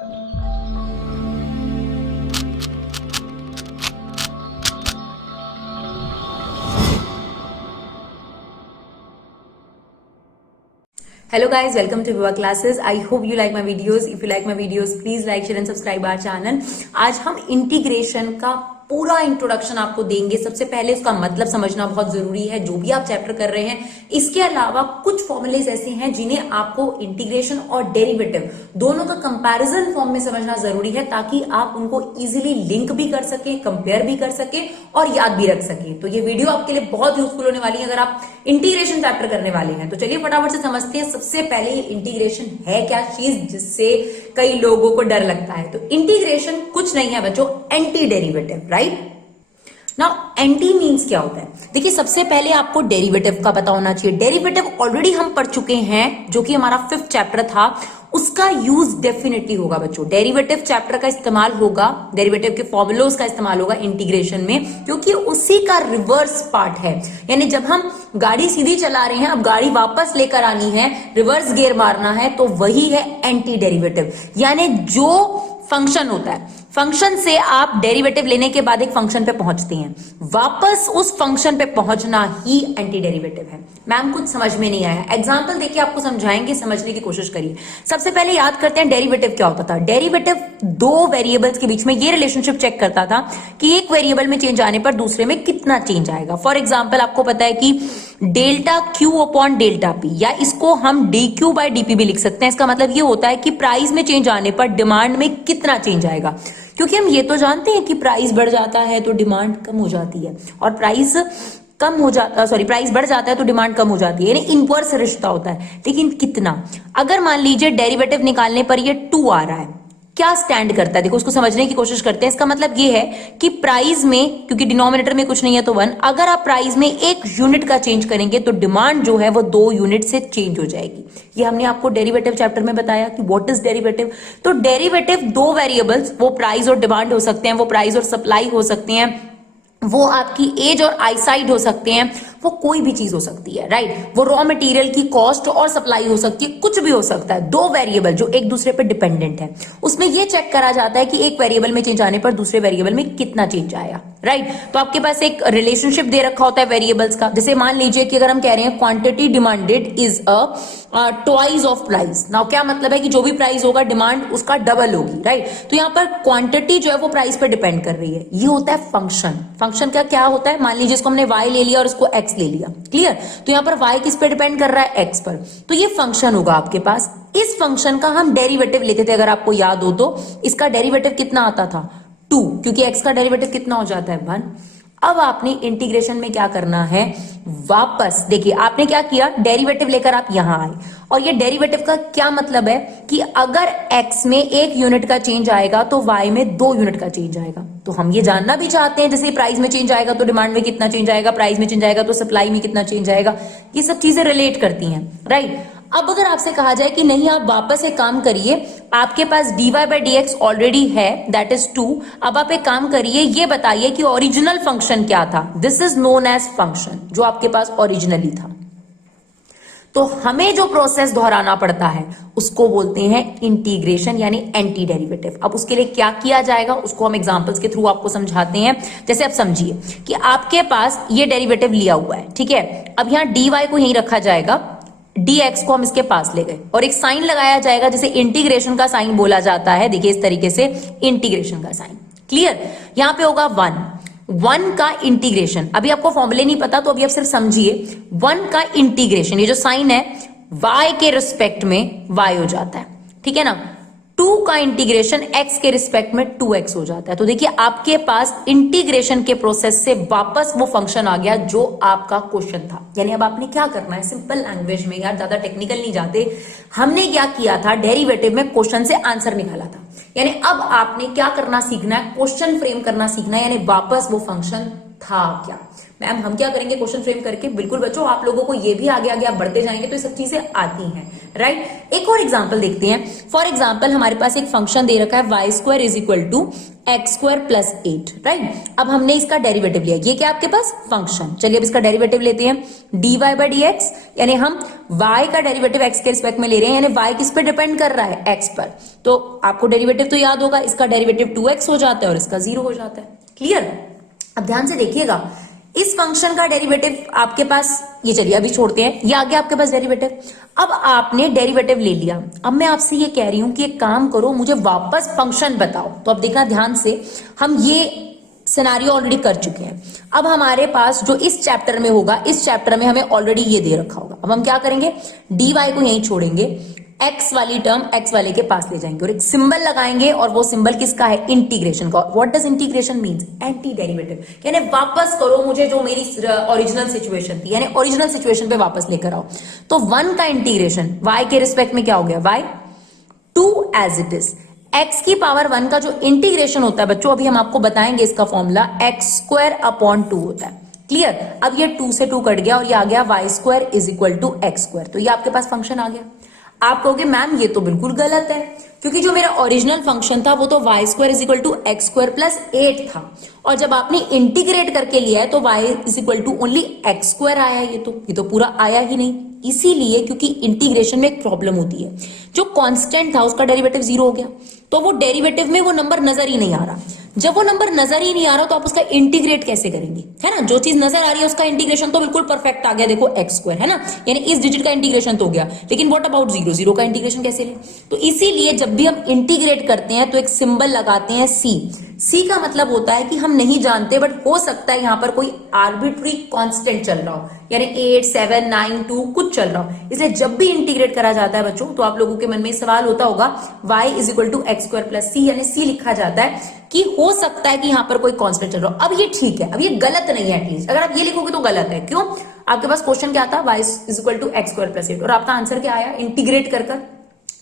Hello guys, welcome to Viva Classes. I hope you like my videos. If you like my videos, please like, share and subscribe our channel. आज हम integration का पूरा introduction आपको देंगे। सबसे पहले उसका मतलब समझना बहुत जरूरी है जो भी आप चैप्टर कर रहे हैं। इसके अलावा कुछ फॉर्मूलेज ऐसे हैं जिन्हें आपको इंटीग्रेशन और डेरिवेटिव दोनों का कंपैरिजन फॉर्म में समझना जरूरी है, ताकि आप उनको इजीली लिंक भी कर सके, कंपेयर भी कर सके और याद भी रख सके। तो ये वीडियो आपके लिए बहुत यूजफुल होने वाली है अगर आप इंटीग्रेशन चैप्टर करने वाले हैं। तो चलिए फटाफट से समझते हैं। सबसे पहले इंटीग्रेशन है क्या चीज जिससे कई लोगों को डर लगता है। तो इंटीग्रेशन कुछ नहीं है बच्चों, anti derivative, right. Now anti means क्या होता है? देखिए सबसे पहले आपको डेरिवेटिव का पता होना चाहिए। डेरिवेटिव ऑलरेडी हम पढ़ चुके हैं, जो कि हमारा 5th चैप्टर था। उसका यूज डेफिनेटली होगा बच्चों। डेरिवेटिव चैप्टर का इस्तेमाल होगा, डेरिवेटिव के फॉर्मूलोज का इस्तेमाल होगा इंटीग्रेशन में, क्योंकि उसी का रिवर्स पार्ट है। यानी जब हम गाड़ी सीधी चला रहे हैं, अब गाड़ी वापस लेकर आनी है, रिवर्स गियर मारना है, तो वही है एंटी डेरिवेटिव। यानी जो फंक्शन होता है, फंक्शन से आप डेरिवेटिव लेने के बाद एक फंक्शन पे पहुंचते हैं, वापस उस फंक्शन पे पहुंचना ही एंटी डेरिवेटिव है। मैम कुछ समझ में नहीं आया, एग्जांपल देखिए आपको समझाएंगे, समझने की कोशिश करिए। सबसे पहले याद करते हैं डेरिवेटिव क्या होता था। डेरिवेटिव दो वेरिएबल्स के बीच में ये रिलेशनशिप चेक करता था कि एक वेरिएबल में चेंज आने पर दूसरे में कितना चेंज आएगा। फॉर एग्जाम्पल आपको पता है कि delta Q upon delta P, या इसको हम D Q by D P भी लिख सकते हैं। इसका मतलब ये होता है कि प्राइस में चेंज आने पर डिमांड में कितना चेंज आएगा, क्योंकि हम ये तो जानते हैं कि प्राइस बढ़ जाता है तो डिमांड कम हो जाती है, और प्राइस बढ़ जाता है तो डिमांड कम हो जाती है, यानी इनवर्स रिश्ता होता है। लेकिन कितना? अगर मान लीजिए डेरिवेटिव निकालने पर ये 2 आ रहा है, क्या स्टैंड करता है? देखो उसको समझने की कोशिश करते हैं। इसका मतलब ये है कि प्राइस में, क्योंकि डिनोमिनेटर में कुछ नहीं है तो 1, अगर आप प्राइस में 1 यूनिट का चेंज करेंगे तो डिमांड जो है वो 2 यूनिट से चेंज हो जाएगी। ये हमने आपको डेरिवेटिव चैप्टर में बताया कि व्हाट इज डेरिवेटिव। तो डेरिवेटिव दो वेरिएबल्स, वो प्राइस और डिमांड हो सकते हैं, वो प्राइस और सप्लाई हो सकते हैं, वो आपकी एज और आईसाइट हो सकते हैं, वो कोई भी चीज हो सकती है, राइट। वो रॉ मटेरियल की कॉस्ट और सप्लाई हो सकती है, कुछ भी हो सकता है। दो वेरिएबल जो एक दूसरे पर डिपेंडेंट है, उसमें ये चेक करा जाता है कि एक वेरिएबल में चेंज आने पर दूसरे वेरिएबल में कितना चेंज आया, राइट। तो आपके पास एक रिलेशनशिप दे रखा होता है वेरिएबल्स का। जैसे मान लीजिए कि अगर हम कह रहे हैं quantity demanded is twice of price. Now क्या मतलब है कि जो भी प्राइस होगा डिमांड उसका डबल होगी, राइट। तो यहाँ पर क्वांटिटी जो है वो प्राइस पर डिपेंड कर रही है। ये होता है फंक्शन। फंक्शन का क्या होता है? मान लीजिए इसको हमने y ले लिया और इसको x ले लिया, क्लियर। तो यहाँ पर y किस पे डिपेंड कर रहा है? x पर। तो ये फंक्शन होगा आपके पास। इस फंक्शन का हम डेरिवेटिव लेते थे, अगर आपको याद हो तो। इसका डेरिवेटिव कितना आता था? 2, क्योंकि x का डेरिवेटिव कितना हो जाता है? 1। अब आपने इंटीग्रेशन में क्या करना है? वापस देखिए आपने क्या किया, डेरिवेटिव लेकर आप यहां आए, और ये डेरिवेटिव का क्या मतलब है कि अगर x में 1 यूनिट का चेंज आएगा तो y में 2 यूनिट का चेंज आएगा। तो हम ये जानना भी चाहते हैं, जैसे प्राइस में चेंज आएगा तो डिमांड में कितना चेंज आएगा, प्राइस में चेंज आएगा तो सप्लाई में कितना चेंज आएगा। ये सब चीजें रिलेट करती हैं, राइट। अब अगर आपसे कहा जाए कि नहीं आप वापस एक काम करिए, आपके पास dy बाई dx ऑलरेडी है, दैट इज 2। अब आप एक काम करिए, ये बताइए कि ओरिजिनल फंक्शन क्या था। This is known as function, जो आपके पास ओरिजिनली था। तो हमें जो प्रोसेस दोहराना पड़ता है उसको बोलते हैं इंटीग्रेशन, यानी एंटी डेरिवेटिव। अब उसके लिए क्या किया जाएगा उसको हम एग्जांपल्स के थ्रू आपको समझाते हैं। जैसे आप समझिए कि आपके पास ये डेरिवेटिव लिया हुआ है, ठीक है। अब यहाँ dy को यहीं रखा जाएगा, dx को हम इसके पास ले गए और एक साइन लगाया जाएगा, जैसे इंटीग्रेशन का साइन बोला जाता है। देखिए इस तरीके से इंटीग्रेशन का साइन, क्लियर। यहां पे होगा 1 का इंटीग्रेशन। अभी आपको फॉर्मूले नहीं पता तो अभी आप सिर्फ समझिए। 1 का इंटीग्रेशन, ये जो साइन है y के रिस्पेक्ट में y हो जाता है, ठीक है ना। 2 का इंटीग्रेशन x के रिस्पेक्ट में 2x हो जाता है। तो देखिए आपके पास इंटीग्रेशन के प्रोसेस से वापस वो फंक्शन आ गया जो आपका क्वेश्चन था। यानी अब आपने क्या करना है, सिंपल लैंग्वेज में, यार ज्यादा टेक्निकल नहीं जाते, हमने क्या किया था, डेरिवेटिव में क्वेश्चन से आंसर निकाला था। यानी अब आपने क्या करना सीखना है, क्वेश्चन फ्रेम करना सीखना है, यानी वापस वो फंक्शन था क्या। मैम हम क्या करेंगे क्वेश्चन फ्रेम करके? बिल्कुल बच्चों, आप लोगों को ये भी आगे आगे आप बढ़ते जाएंगे तो ये सब चीजें आती हैं, राइट। एक और एग्जांपल देखते हैं। फॉर एग्जांपल हमारे पास एक फंक्शन दे रखा है y square is equal to x square plus 8, right. अब हमने इसका डेरिवेटिव लिया, ये क्या आपके पास फंक्शन। चलिए अब इसका डेरिवेटिव लेते हैं, dy बाई डी एक्स, यानी हम y का डेरिवेटिव x के रिस्पेक्ट में ले रहे हैं, यानी y किस पे डिपेंड कर रहा है? x पर। तो आपको डेरिवेटिव तो याद होगा, इसका डेरिवेटिव 2x हो जाता है और इसका 0 हो जाता है। क्लियर? अब ध्यान से देखिएगा, इस फंक्शन का डेरिवेटिव आपके पास, ये चलिए अभी छोड़ते हैं, ये आ गया आपके पास डेरिवेटिव। अब आपने डेरिवेटिव ले लिया, अब मैं आपसे ये कह रही हूं कि एक काम करो, मुझे वापस फंक्शन बताओ। तो अब देखना ध्यान से, हम ये सिनारियो ऑलरेडी कर चुके हैं। अब हमारे पास जो इस चैप्टर में होगा, इस चैप्टर में हमें ऑलरेडी ये दे रखा होगा। अब हम क्या करेंगे, dy को यहीं छोड़ेंगे, x वाली टर्म x वाले के पास ले जाएंगे और एक सिंबल लगाएंगे, और वो सिंबल किसका है? इंटीग्रेशन का। What does integration means? Anti derivative, यानी वापस करो मुझे जो मेरी ओरिजिनल सिचुएशन थी, यानी ओरिजिनल सिचुएशन पे वापस लेकर आओ। तो 1 का इंटीग्रेशन y के रिस्पेक्ट में क्या हो गया? y 2 as it is. x की पावर 1 का जो इंटीग्रेशन होता है बच्चों, अभी हम आपको बताएंगे इसका फॉर्मूला, x स्क्वायर अपॉन 2 होता है। क्लियर? अब ये 2 से 2 कट गया और ये आ गया y square is equal to x square. तो ये आपके पास फंक्शन आ गया। आप कहोगे मैम ये तो बिल्कुल गलत है, क्योंकि जो मेरा ओरिजिनल फंक्शन था वो तो y square is equal to x square plus 8 था, और जब आपने इंटीग्रेट करके लिया है तो y is equal to only x square आया। ये तो पूरा आया ही नहीं। इसीलिए, क्योंकि इंटीग्रेशन में एक प्रॉब्लम होती है, जो कांस्टेंट था उसका डेरिवेटिव 0 हो गया, तो वो डेरिवेटिव में वो नंबर नजर ही नहीं आ रहा। जब वो नंबर नजर ही नहीं आ रहा तो आप उसका इंटीग्रेट कैसे करेंगे? है ना, जो चीज नजर आ रही है उसका इंटीग्रेशन तो बिल्कुल परफेक्ट आ गया, देखो एक्स स्क्वायर है ना, यानी इस डिजिट का इंटीग्रेशन तो हो गया, लेकिन व्हाट अबाउट 0? 0 का इंटीग्रेशन कैसे ले? तो इसीलिए जब भी हम इंटीग्रेट करते हैं तो एक सिंबल लगाते हैं सी का मतलब होता है कि हम नहीं जानते, बट हो सकता है यहां पर कोई आर्बिट्री कांस्टेंट चल रहा हो, यानी 8, 7, 9, 2 कुछ चल रहा हो। इसलिए जब भी इंटीग्रेट करा जाता है बच्चों, तो आप लोगों के मन में सवाल होता होगा y is equal to x square plus c, यानी सी लिखा जाता है कि हो सकता है कि यहां पर कोई कांस्टेंट चल रहा हो। अब ये ठीक है, अब ये गलत नहीं है। एटलीस्ट अगर आप ये लिखोगे तो गलत है। क्यों? आपके पास क्वेश्चन क्या था? y is equal to x square plus 8, और आपका आंसर क्या आया? इंटीग्रेट कर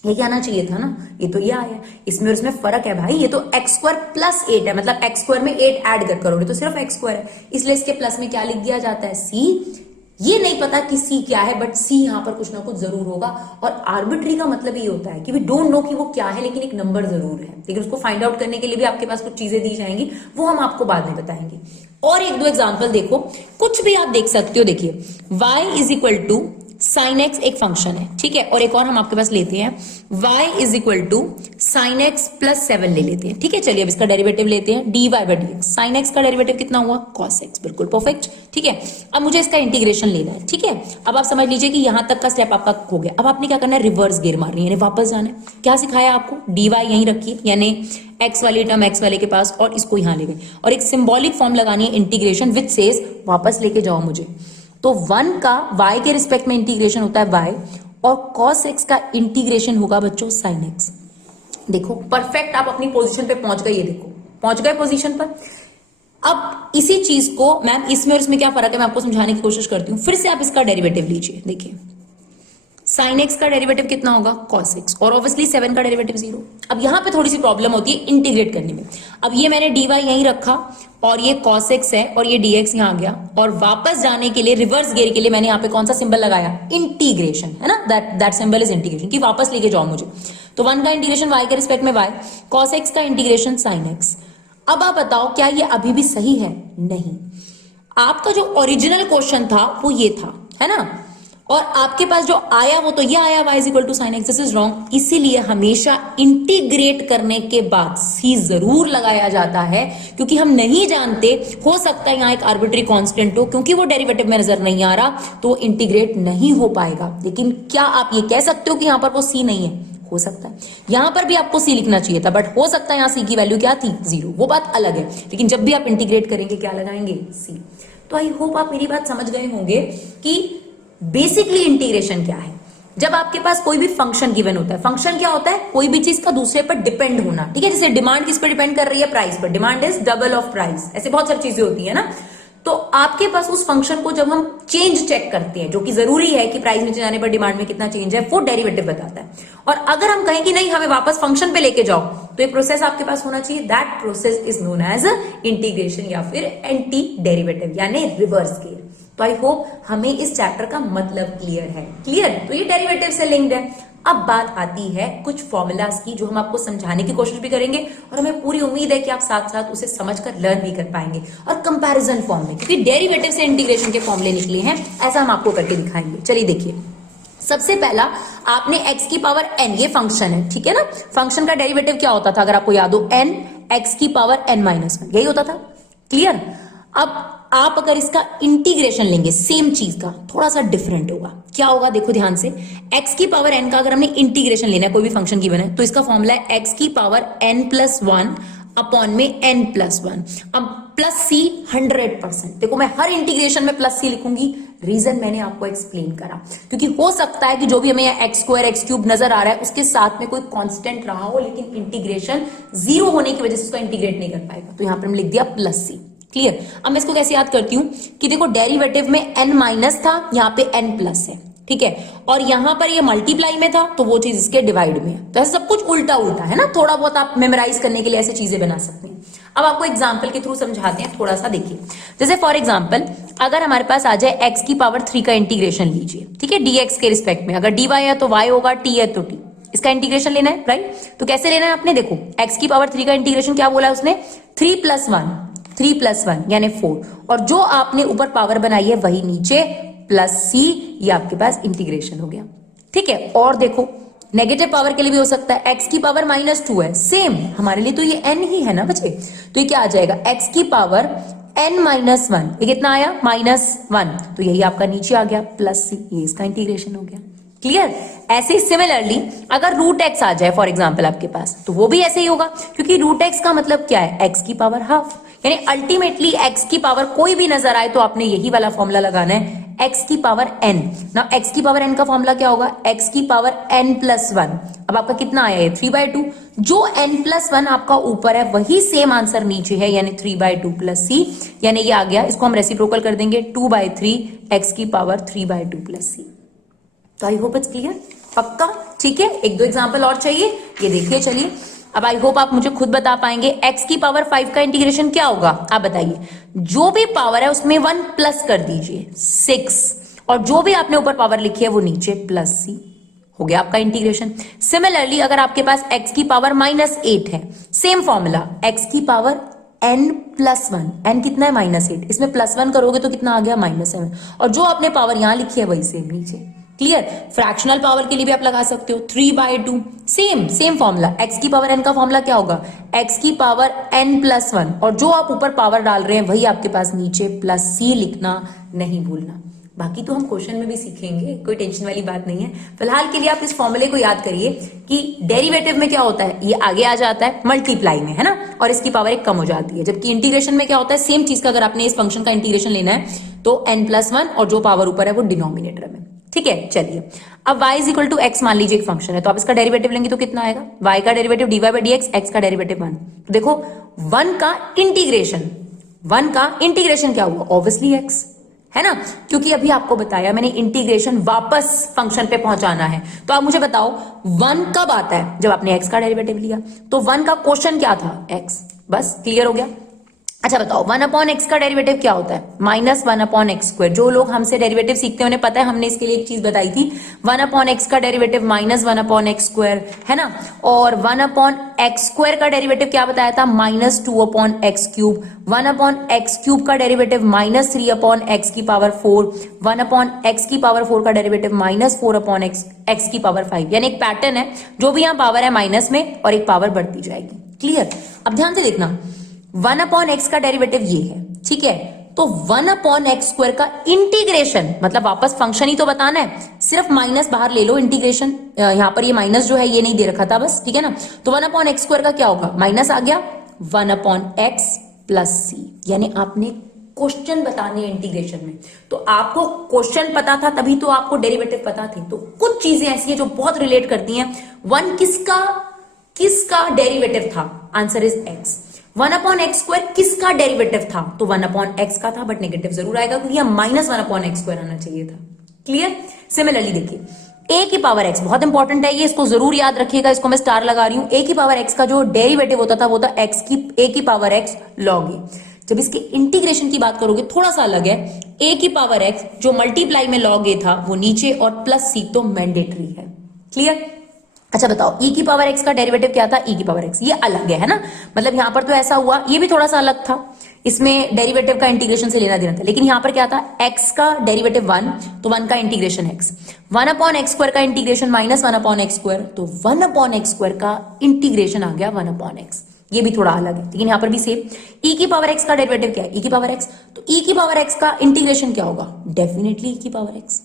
ये क्या आना चाहिए था ना, ये तो ये आया। इसमें और इसमें फर्क है भाई, ये तो एक्स स्क्वायर प्लस 8 है, मतलब एक्स स्क्वायर में 8 ऐड कर करोगे तो सिर्फ एक्स स्क्वायर है, इसलिए इसके प्लस में क्या लिख दिया जाता है? सी। ये नहीं पता कि सी क्या है, बट सी यहां पर कुछ ना कुछ जरूर होगा। और आर्बिट्री का मतलब ये होता है कि वी डोंट नो कि वो क्या है, लेकिन एक नंबर जरूर है। लेकिन उसको फाइंड आउट करने के लिए भी आपके पास कुछ चीजें दी जाएंगी, वो हम आपको बाद में बताएंगे। और एक दो एग्जाम्पल देखो, कुछ भी आप देख सकते हो। देखिए y is equal to sine x एक फंक्शन है, ठीक है, और एक और हम आपके पास लेते हैं y is equal to sine x plus 7 ले लेते हैं, ठीक है। चलिए अब इसका डेरिवेटिव लेते हैं, dy by D x. Sine x का डेरिवेटिव कितना हुआ? cos x, बिल्कुल परफेक्ट, ठीक है। अब मुझे इसका इंटीग्रेशन लेना है, ठीक है। अब आप समझ लीजिए कि यहां तक का स्टेप आपका हो गया। अब आपने क्या करना है? रिवर्स गियर मारनी है, यानी वापस जाना है। क्या सिखाया आपको? dy यहीं रखिए, यानी x वाली टर्म x वाले के पास, और इसको यहां ले गए, और एक सिंबॉलिक फॉर्म लगानी है इंटीग्रेशन विच सेज वापस लेके जाओ मुझे। तो 1 का y के रिस्पेक्ट में इंटीग्रेशन होता है y, और cos x का इंटीग्रेशन होगा बच्चों sin x। देखो परफेक्ट आप अपनी पोजीशन पे पहुंच गए, ये देखो पहुंच गए पोजीशन पर। अब इसी चीज को मैम इसमें और इसमें क्या फर्क है मैं आपको समझाने की कोशिश करती हूं। फिर से आप इसका डेरिवेटिव लीजिए, देखिए sin x का डेरिवेटिव कितना होगा? cos x, और ऑब्वियसली 7 का डेरिवेटिव 0। अब यहां पे थोड़ी सी प्रॉब्लम होती है इंटीग्रेट करने में। अब ये मैंने dy यहीं रखा, और ये cos x है, और ये dx यहां आ गया, और वापस जाने के लिए रिवर्स गियर के लिए मैंने यहां पे कौन सा सिंबल लगाया? इंटीग्रेशन, है ना, दैट सिंबल इज इंटीग्रेशन, कि वापस लेके जाओ मुझे। तो 1 का इंटीग्रेशन y के रिस्पेक्ट में y, cos x का इंटीग्रेशन sin x। अब आप बताओ क्या ये अभी भी सही है? नहीं। आपका जो ओरिजिनल क्वेश्चन था वो ये था, है ना, और आपके पास जो आया वो तो ये आया y is equal to sine x. This is wrong. इसीलिए हमेशा इंटीग्रेट करने के बाद c जरूर लगाया जाता है, क्योंकि हम नहीं जानते, हो सकता है यहां एक आर्बिट्री कांस्टेंट हो, क्योंकि वो डेरिवेटिव में नजर नहीं आ रहा तो इंटीग्रेट नहीं हो पाएगा। लेकिन क्या आप ये कह सकते हो कि यहां पर वो c नहीं है? हो सकता है। यहां पर भी आपको c लिखना चाहिए था, बट हो सकता है यहां c की वैल्यू क्या थी? 0, वो बात अलग है। लेकिन जब भी आप इंटीग्रेट करेंगे क्या लगाएंगे? c। तो आई होप आप मेरी बात समझ गए होंगे कि बेसिकली इंटीग्रेशन क्या है। जब आपके पास कोई भी फंक्शन गिवन होता है, फंक्शन क्या होता है? कोई भी चीज का दूसरे पर डिपेंड होना, ठीक है। जैसे डिमांड किस पर डिपेंड कर रही है? प्राइस पर। Demand is double of price, ऐसे बहुत सारी चीजें होती है ना। तो आपके पास उस फंक्शन को जब हम चेंज चेक करते हैं, जो कि जरूरी है कि प्राइस नीचे जाने पर डिमांड में कितना चेंज है, वो डेरिवेटिव बताता है। और अगर हम कहें कि नहीं हमें वापस फंक्शन पे लेके जाओ, तो ये प्रोसेस आपके पास होना चाहिए, that process is known as integration या फिर एंटी डेरिवेटिव यानी रिवर्स केयर। तो आई होप हमें इस चैप्टर का मतलब क्लियर है। क्लियर? तो ये डेरिवेटिव से लिंक्ड है। अब बात आती है कुछ फॉर्मूलाज की जो हम आपको समझाने की कोशिश भी करेंगे और हमें पूरी उम्मीद है कि आप साथ साथ उसे समझकर लर्न भी कर पाएंगे और कंपैरिजन फॉर्म में, क्योंकि डेरिवेटिव से इंटीग्रेशन के फॉर्मूले निकले हैं, ऐसा हम आपको करके दिखाएंगे। चलिए देखिए, सबसे पहला आपने x की पावर n, ये फंक्शन है, ठीक है ना। फंक्शन का डेरिवेटिव क्या होता था अगर आपको याद हो, n x की पावर n माइनस 1, यही होता था। क्लियर? अब आप अगर इसका इंटीग्रेशन लेंगे, सेम चीज का थोड़ा सा डिफरेंट होगा। क्या होगा देखो ध्यान से, x की पावर n का अगर हमने इंटीग्रेशन लेना है कोई भी फंक्शन की बने, तो इसका फॉर्मूला है x की पावर n प्लस 1 अपॉन में n प्लस 1। अब प्लस सी 100%, देखो मैं हर इंटीग्रेशन में प्लस सी लिखूंगी, रीजन मैंने आपको एक्सप्लेन करा, क्योंकि हो सकता है कि जो भी हमें एक्स स्क्वायर एक्स क्यूब नजर आ रहा है उसके साथ में कोई कांस्टेंट रहा हो, लेकिन इंटीग्रेशन जीरो होने की वजह से उसको इंटीग्रेट नहीं कर पाएगा, तो यहां पर हमने लिख दिया प्लस सी। क्लियर? अब मैं इसको कैसे याद करती हूं कि देखो डेरिवेटिव में n माइनस था, यहाँ पे n प्लस है, ठीक है, और यहां पर ये मल्टीप्लाई में था तो वो चीज इसके डिवाइड में है। तो ऐसे सब कुछ उल्टा उल्टा है ना, थोड़ा बहुत आप मेमोराइज करने के लिए ऐसे चीजें बना सकते हैं। अब आपको एग्जाम्पल के थ्रू समझाते हैं, थोड़ा सा देखिए। जैसे फॉर एग्जाम्पल अगर हमारे पास आ जाए x की पावर 3 का इंटीग्रेशन लीजिए, ठीक है, dx के रिस्पेक्ट में, अगर dy है तो y होगा, t है तो t, इसका इंटीग्रेशन लेना है, राइट। तो कैसे लेना है आपने, देखो x की पावर 3 का इंटीग्रेशन क्या बोला है उसने, 3 प्लस 1 यानी 4, और जो आपने ऊपर पावर बनाई है वही नीचे प्लस सी, ये आपके पास इंटीग्रेशन हो गया, ठीक है। और देखो नेगेटिव पावर के लिए भी हो सकता है, x की पावर -2 है, सेम हमारे लिए तो ये n ही है ना बच्चे, तो ये क्या आ जाएगा, x की पावर n माइनस 1, ये कितना आया -1, तो यही आपका नीचे आ गया प्लस सी, ये इसका इंटीग्रेशन हो गया। क्लियर? ऐसे ही सिमिलरली अगर रूट एक्स आ जाए फॉर एग्जाम्पल आपके पास, तो वो भी ऐसे ही होगा, क्योंकि रूट एक्स का मतलब क्या है, एक्स की पावर हाफ, यानी अल्टीमेटली एक्स की पावर कोई भी नजर आए तो आपने यही वाला फॉर्मूला लगाना है, एक्स की पावर n। ना एक्स की पावर n का फॉर्मूला क्या होगा, एक्स की पावर n प्लस 1। अब आपका कितना आया है, 3/2, जो n प्लस 1 आपका ऊपर है वही सेम आंसर नीचे है, यानी 3/2 प्लस सी, यानी ये आ गया, इसको हम रेसिप्रोकल कर देंगे, 2/3 एक्स की पावर 3/2 प्लस सी। तो आई होप इट्स क्लियर, पक्का, ठीक है। एक दो एग्जांपल और चाहिए, ये देखिए। चलिए अब आई होप आप मुझे खुद बता पाएंगे, x की पावर 5 का इंटीग्रेशन क्या होगा, आप बताइए। जो भी पावर है उसमें 1 प्लस कर दीजिए, 6, और जो भी आपने ऊपर पावर लिखी है वो नीचे प्लस सी, हो गया आपका इंटीग्रेशन। सिमिलरली अगर आपके पास x की पावर -8 है, सेम फॉर्मूला, x की पावर n प्लस 1, n कितना है -8, इसमें +1 करोगे तो कितना आ गया -7, और जो आपने पावर यहां लिखी है वही सेम नीचे। क्लियर? फ्रैक्शनल पावर के लिए भी आप लगा सकते हो, 3/2, सेम फॉर्मूला, x की पावर n का फॉर्मूला क्या होगा, x की पावर n प्लस 1, और जो आप ऊपर पावर डाल रहे हैं वही आपके पास नीचे प्लस सी लिखना नहीं भूलना। बाकी तो हम क्वेश्चन में भी सीखेंगे, कोई टेंशन वाली बात नहीं है। फिलहाल के लिए आप इस फॉर्मूले को याद करिए कि डेरिवेटिव में क्या होता है, ये आगे आ जाता है मल्टीप्लाई में, है ना, और इसकी पावर एक कम हो जाती है, जबकि इंटीग्रेशन में क्या होता है, सेम चीज का अगर आपने इस फंक्शन का इंटीग्रेशन लेना है तो n प्लस 1 और जो पावर ऊपर है वो डिनोमिनेटर में, ठीक है। चलिए अब y is equal to x मान लीजिए एक फंक्शन है, तो आप इसका डेरिवेटिव लेंगे तो कितना आएगा, y का डेरिवेटिव dy/dx, x का डेरिवेटिव 1। तो देखो 1 का इंटीग्रेशन क्या हुआ, ऑब्वियसली x, है ना, क्योंकि अभी आपको बताया मैंने इंटीग्रेशन वापस फंक्शन पे पहुंचाना है। तो आप मुझे बताओ 1 कब आता है, जब आपने x का डेरिवेटिव लिया, तो 1 का क्वेश्चन क्या था, x, बस क्लियर हो गया। अच्छा बताओ 1/x का डेरिवेटिव क्या होता है, -1/x²। जो लोग हमसे डेरिवेटिव सीखते हैं उन्हें पता है, हमने इसके लिए एक चीज बताई थी, 1/x का डेरिवेटिव -1/x², है ना, और 1/x² का डेरिवेटिव क्या बताया था, -2/x³, 1/x³ का डेरिवेटिव -3/x की पावर 4, 1/x की पावर 4 का डेरिवेटिव -4/x की पावर 5, यानी एक पैटर्न है, जो भी यहां पावर है माइनस में और एक पावर बढ़ती जाएगी। क्लियर? अब ध्यान से देखना, 1/x का डेरिवेटिव ये है, ठीक है, तो 1/x² का इंटीग्रेशन, मतलब वापस फंक्शन ही तो बताना है, सिर्फ माइनस बाहर ले लो, इंटीग्रेशन यहां पर ये माइनस जो है ये नहीं दे रखा था बस, ठीक है ना, तो 1/x² का क्या होगा, माइनस आ गया, 1/x प्लस सी, यानी आपने क्वेश्चन बताने इंटीग्रेशन में, तो आपको क्वेश्चन पता था तभी तो आपको डेरिवेटिव पता थे। तो कुछ चीजें ऐसी हैं जो बहुत रिलेट करती हैं, 1 किसका डेरिवेटिव था, आंसर इज x, 1/x² किसका डेरिवेटिव था, तो 1/x का था, बट नेगेटिव जरूर आएगा क्योंकि यहां -1/x² आना चाहिए था। क्लियर? सिमिलरली देखिए ए की पावर एक्स, बहुत इंपॉर्टेंट है ये, इसको जरूर याद रखिएगा, इसको मैं स्टार लगा रही हूं। ए की पावर एक्स का जो डेरिवेटिव होता था वो था एक्स की ए की पावर एक्स लॉग ए। जब इसके इंटीग्रेशन की बात करोगे थोड़ा सा अलग है, ए की पावर एक्स जो मल्टीप्लाई में लॉग ए था वो नीचे और प्लस सी तो मैंडेटरी है। क्लियर? अच्छा बताओ, ई की पावर एक्स का डेरिवेटिव क्या था? ई की पावर एक्स, ये अलग है ना, मतलब यहां पर तो ऐसा हुआ, ये भी थोड़ा सा अलग था, इसमें डेरिवेटिव का इंटीग्रेशन से लेना देना था, लेकिन यहां पर क्या था, x का डेरिवेटिव 1 तो 1 का integration x, 1 upon x square का integration minus 1 upon x square, तो 1 अपॉन एक्स स्क्वायर का इंटीग्रेशन आ गया 1 अपॉन एक्स। ये भी थोड़ा अलग है, लेकिन यहां पर भी सेम। e की पावर x का डेरिवेटिव क्या है? e की पावर x, तो e की पावर x का इंटीग्रेशन क्या होगा? डेफिनेटली e की पावर x,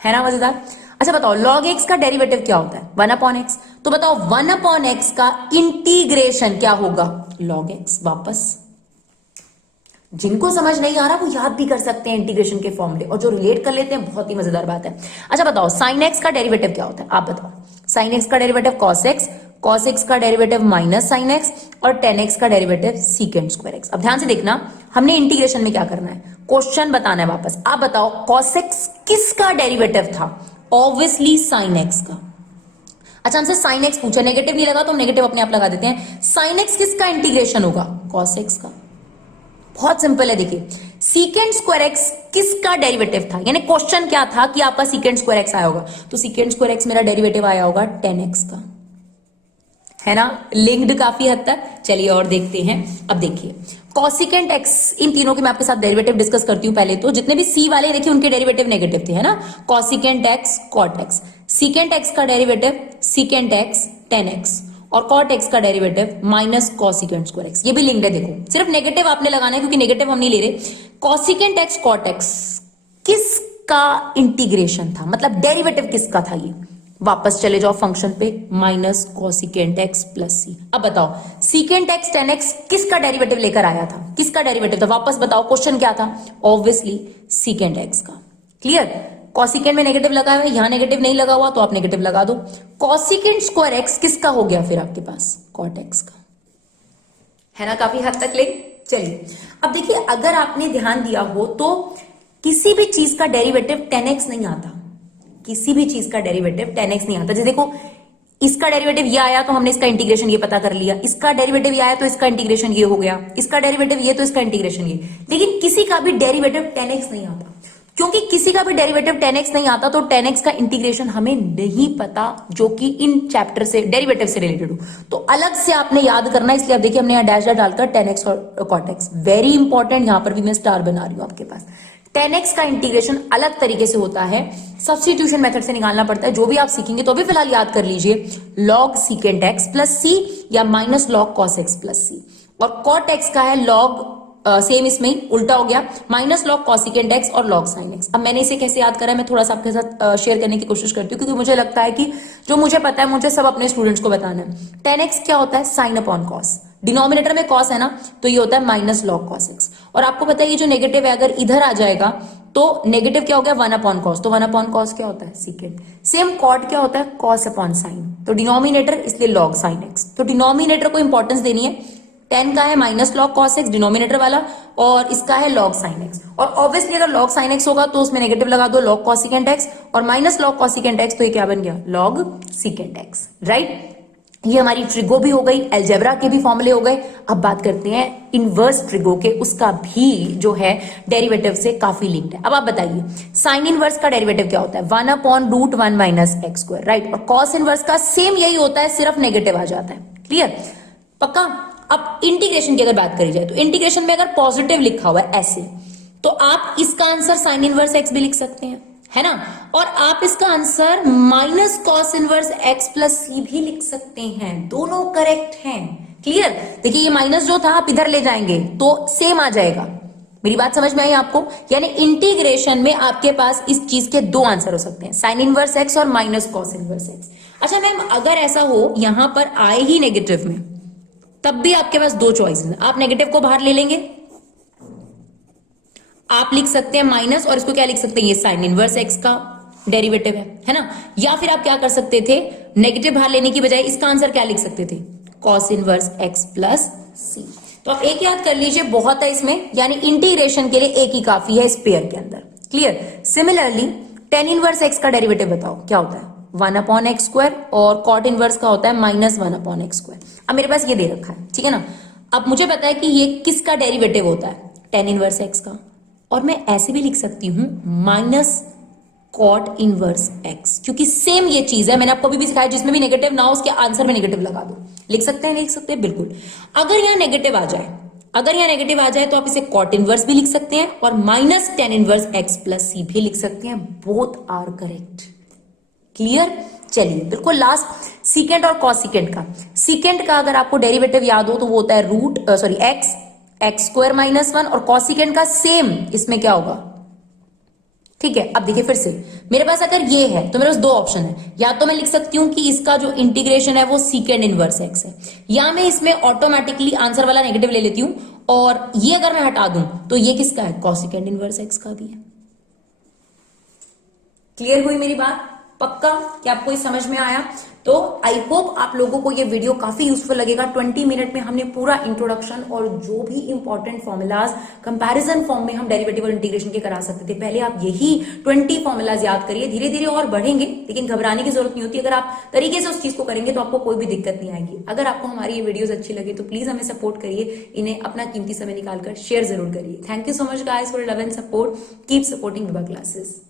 है ना मजेदार। अच्छा बताओ, log x का डेरिवेटिव क्या होता है? 1 अपॉन एक्स, तो बताओ 1 अपॉन एक्स का इंटीग्रेशन क्या होगा? log x। वापस जिनको समझ नहीं आ रहा वो याद भी कर सकते हैं इंटीग्रेशन के फॉर्मूले, और जो रिलेट कर लेते हैं बहुत ही मजेदार बात है। अच्छा बताओ, साइन एक्स का डेरिवेटिव क्या होता है? आप बताओ। साइन एक्स का derivative cos x, cos x का डेरिवेटिव माइनस साइन एक्स, और टेन एक्स का डेरिवेटिव सीकेंड स्क्वायर एक्स। अब ध्यान से देखना, हमने इंटीग्रेशन में क्या करना है, क्वेश्चन बताना है वापस। आप बताओ कॉस एक्स किसका डेरिवेटिव था? ऑब्वियसली साइन एक्स का। अच्छा हमसे साइन एक्स पूछा, नेगेटिव नहीं लगा तो हम नेगेटिव अपने आप लगा देते हैं। साइन एक्स किसका इंटीग्रेशन होगा? कॉस एक्स का। बहुत सिंपल है, देखिए सीकेंड स्क्वायर एक्स किसका डेरिवेटिव था, यानी क्वेश्चन क्या था कि आपका सीकेंड स्क्वायर एक्स आया होगा, तो सीकेंड स्क्वायर एक्स मेरा डेरिवेटिव आया होगा 10x का, है ना, लिंक्ड काफी हद तक। चलिए और देखते हैं। अब देखिए कॉसिकेंट एक्स, इन तीनों के मैं आपके साथ डेरिवेटिव डिस्कस करती हूं। पहले तो जितने भी सी वाले देखिए उनके डेरिवेटिव नेगेटिव थे, है ना, cosecant x cot x, secant x का डेरिवेटिव सीकेंट एक्स 10x, और कॉट एक्स का derivative minus cosecant square x. ये भी लिंक्ड है, देखो सिर्फ नेगेटिव आपने लगाना है क्योंकि नेगेटिव हम नहीं ले रहे। कॉसिकेंट एक्स कॉट एक्स किसका इंटीग्रेशन था, मतलब डेरिवेटिव किसका था? ये वापस चले जाओ फंक्शन पे, माइनस कॉसिकेंट एक्स प्लस सी। अब बताओ सीकेंट एक्स 10x किसका डेरिवेटिव लेकर आया था? किसका डेरिवेटिव था? वापस बताओ, क्वेश्चन क्या था? ऑब्वियसली सीकेंट एक्स का। क्लियर? कॉसिकेंट में नेगेटिव लगा हुआ है, यहां नेगेटिव नहीं लगा हुआ तो आप नेगेटिव लगा दो। कॉसिकेंट स्क्वायर एक्स किसका हो गया फिर आपके पास? कॉट एक्स का, है ना, काफी हद तक लिंक। चलिए अब देखिए, अगर आपने ध्यान दिया हो तो किसी भी चीज का डेरिवेटिव 10x नहीं आता, किसी भी चीज का डेरिवेटिव 10x नहीं आता। जैसे देखो इसका डेरिवेटिव ये आया तो हमने इसका इंटीग्रेशन ये पता कर लिया, इसका डेरिवेटिव ये आया तो इसका इंटीग्रेशन ये हो गया, इसका डेरिवेटिव ये तो इसका इंटीग्रेशन ये, लेकिन किसी का भी डेरिवेटिव 10x नहीं आता। क्योंकि किसी का भी डेरिवेटिव 10x नहीं आता तो 10x का इंटीग्रेशन हमें नहीं पता, जो कि इन चैप्टर से डेरिवेटिव से रिलेटेड हो, तो अलग से आपने याद करना। इसलिए अब देखिए हमने यहाँ डैश डैश डालकर 10x और cot x, वेरी इंपॉर्टेंट, यहां पर भी मैं स्टार बना रही हूं आपके पास। 10x का इंटीग्रेशन अलग तरीके से होता है, सब्स्टिट्यूशन मेथड से निकालना पड़ता है, जो भी आप सीखेंगे। तो अभी फिलहाल याद कर लीजिए, log secant x plus c या minus log cos x plus c, और cot x का है log, सेम इसमें ही उल्टा हो गया, माइनस लॉग कॉसिकेंट एक्स और लॉग साइन एक्स। अब मैंने इसे कैसे याद करा है मैं थोड़ा सा आपके साथ शेयर करने की कोशिश करती हूँ, क्योंकि मुझे लगता है कि जो मुझे पता है मुझे सब अपने स्टूडेंट्स को बताना है। 10x क्या होता है? साइन अपॉन कॉस, डिनोमिनेटर में कॉस है ना, तो ये होता है माइनस लॉग कॉस एक्स। और आपको पता है ये जो नेगेटिव है अगर इधर आ जाएगा तो नेगेटिव क्या हो गया? 1 अपॉन कॉस, तो 1 अपॉन कॉस क्या होता है? सीकेंट। सेम कॉट क्या होता है? कॉस अपॉन साइन, तो डिनोमिनेटर इसलिए लॉग साइन एक्स। तो डिनोमिनेटर को इंपॉर्टेंस देनी है, 10 का है minus log cos x denominator वाला, और इसका है लॉग साइन एक्स। और ऑब्वियसली अगर लॉग साइन एक्स होगा तो उसमें नेगेटिव लगा दो, लॉग कॉसिकेंट एक्स, और माइनस लॉग कॉसिकेंट एक्स, तो ये क्या बन गया? Log secant x, right. ये हमारी ट्रिगो भी हो गई, अलजेब्रा के भी फॉर्मूले हो गए। अब बात करते हैं इनवर्स ट्रिगो के, उसका भी जो है डेरिवेटिव से काफी लिंक्ड है। अब आप बताइए साइन इनवर्स का डेरिवेटिव क्या होता है? 1 upon root 1 minus x square, right. और कॉस इनवर्स का सेम यही होता है, सिर्फ नेगेटिव आ जाता है। क्लियर? पक्का? अब इंटीग्रेशन की अगर बात करी जाए तो इंटीग्रेशन में अगर पॉजिटिव लिखा हुआ है ऐसे, तो आप इसका आंसर साइन इनवर्स एक्स भी लिख सकते हैं, है ना, और आप इसका answer minus cos inverse x plus c भी लिख सकते हैं, दोनों करेक्ट हैं। क्लियर? देखिए ये माइनस जो था आप इधर ले जाएंगे तो सेम आ जाएगा। मेरी बात समझ में आई आपको? यानी इंटीग्रेशन में आपके पास इस चीज के दो आंसर हो सकते हैं, साइन इनवर्स एक्स और माइनस कॉस इनवर्स एक्स। अच्छा मैम अगर ऐसा हो यहां पर आए ही नेगेटिव में, तब भी आपके पास दो चॉइसेस हैं, आप नेगेटिव को बाहर ले लेंगे, आप लिख सकते हैं माइनस, और इसको क्या लिख सकते हैं? ये साइन इनवर्स एक्स का डेरिवेटिव है ना। या फिर आप क्या कर सकते थे, नेगेटिव बाहर लेने की बजाय इसका आंसर क्या लिख सकते थे? कॉस इनवर्स एक्स प्लस सी। तो आप एक याद कर लीजिए, बहुत है इसमें, यानी इंटीग्रेशन के लिए एक ही काफी है इस पेयर के अंदर। Clear? Similarly ten inverse x का डेरिवेटिव बताओ क्या होता है, 1/x², और कॉट इनवर्स का होता है -1/x²। अब मेरे पास ये दे रखा है, ठीक है ना। अब मुझे पता है कि ये किसका डेरिवेटिव होता है, टेन इनवर्स एक्स का, और मैं ऐसे भी लिख सकती हूं माइनस कॉट इनवर्स एक्स, क्योंकि सेम ये चीज है, मैंने आपको अभी भी सिखाया, जिसमें भी नेगेटिव ना हो उसके आंसर में नेगेटिव लगा दो। लिख सकते हैं, लिख सकते हैं, बिल्कुल। अगर यहां नेगेटिव आ जाए, अगर यहां नेगेटिव आ जाए तो आप इसे कॉट इनवर्स भी लिख सकते हैं और minus tan inverse x plus c भी लिख सकते हैं। Both are correct. क्लियर। चलिए बिल्कुल लास्ट सीकेंट और कॉसिकेंट का। सीकेंट का अगर आपको डेरिवेटिव याद हो तो वो होता है x² -1, और कॉसिकेंट का सेम इसमें क्या होगा, ठीक है। अब देखिए फिर से, मेरे पास अगर ये है तो मेरे पास दो ऑप्शन है, या तो मैं लिख सकती हूं कि इसका जो इंटीग्रेशन है वो सीकेंड इनवर्स एक्स है, या मैं इसमें ऑटोमेटिकली आंसर वाला नेगेटिव ले लेती हूं, और ये अगर मैं हटा दूं तो ये किसका है, कॉसिकेंड इनवर्स एक्स का भी है। क्लियर हुई मेरी बात, पक्का कि आपको ये समझ में आया। तो आई होप आप लोगों को ये वीडियो काफी यूजफुल लगेगा। 20 मिनट में हमने पूरा इंट्रोडक्शन और जो भी इंपॉर्टेंट फॉर्मूलाज कंपैरिजन फॉर्म में हम डेरिवेटिव और इंटीग्रेशन के करा सकते थे, पहले आप यही 20 फॉर्मूलाज याद करिए। धीरे धीरे और बढ़ेंगे, लेकिन घबराने की जरूरत नहीं होती। अगर आप तरीके से उस चीज को करेंगे तो आपको कोई भी दिक्कत नहीं आएगी। अगर आपको हमारी ये वीडियोस अच्छी लगे तो प्लीज हमें सपोर्ट करिए, इन्हें अपना कीमती समय निकालकर शेयर जरूर करिए। Thank you so much guys for love and support. Keep supporting Vibha classes.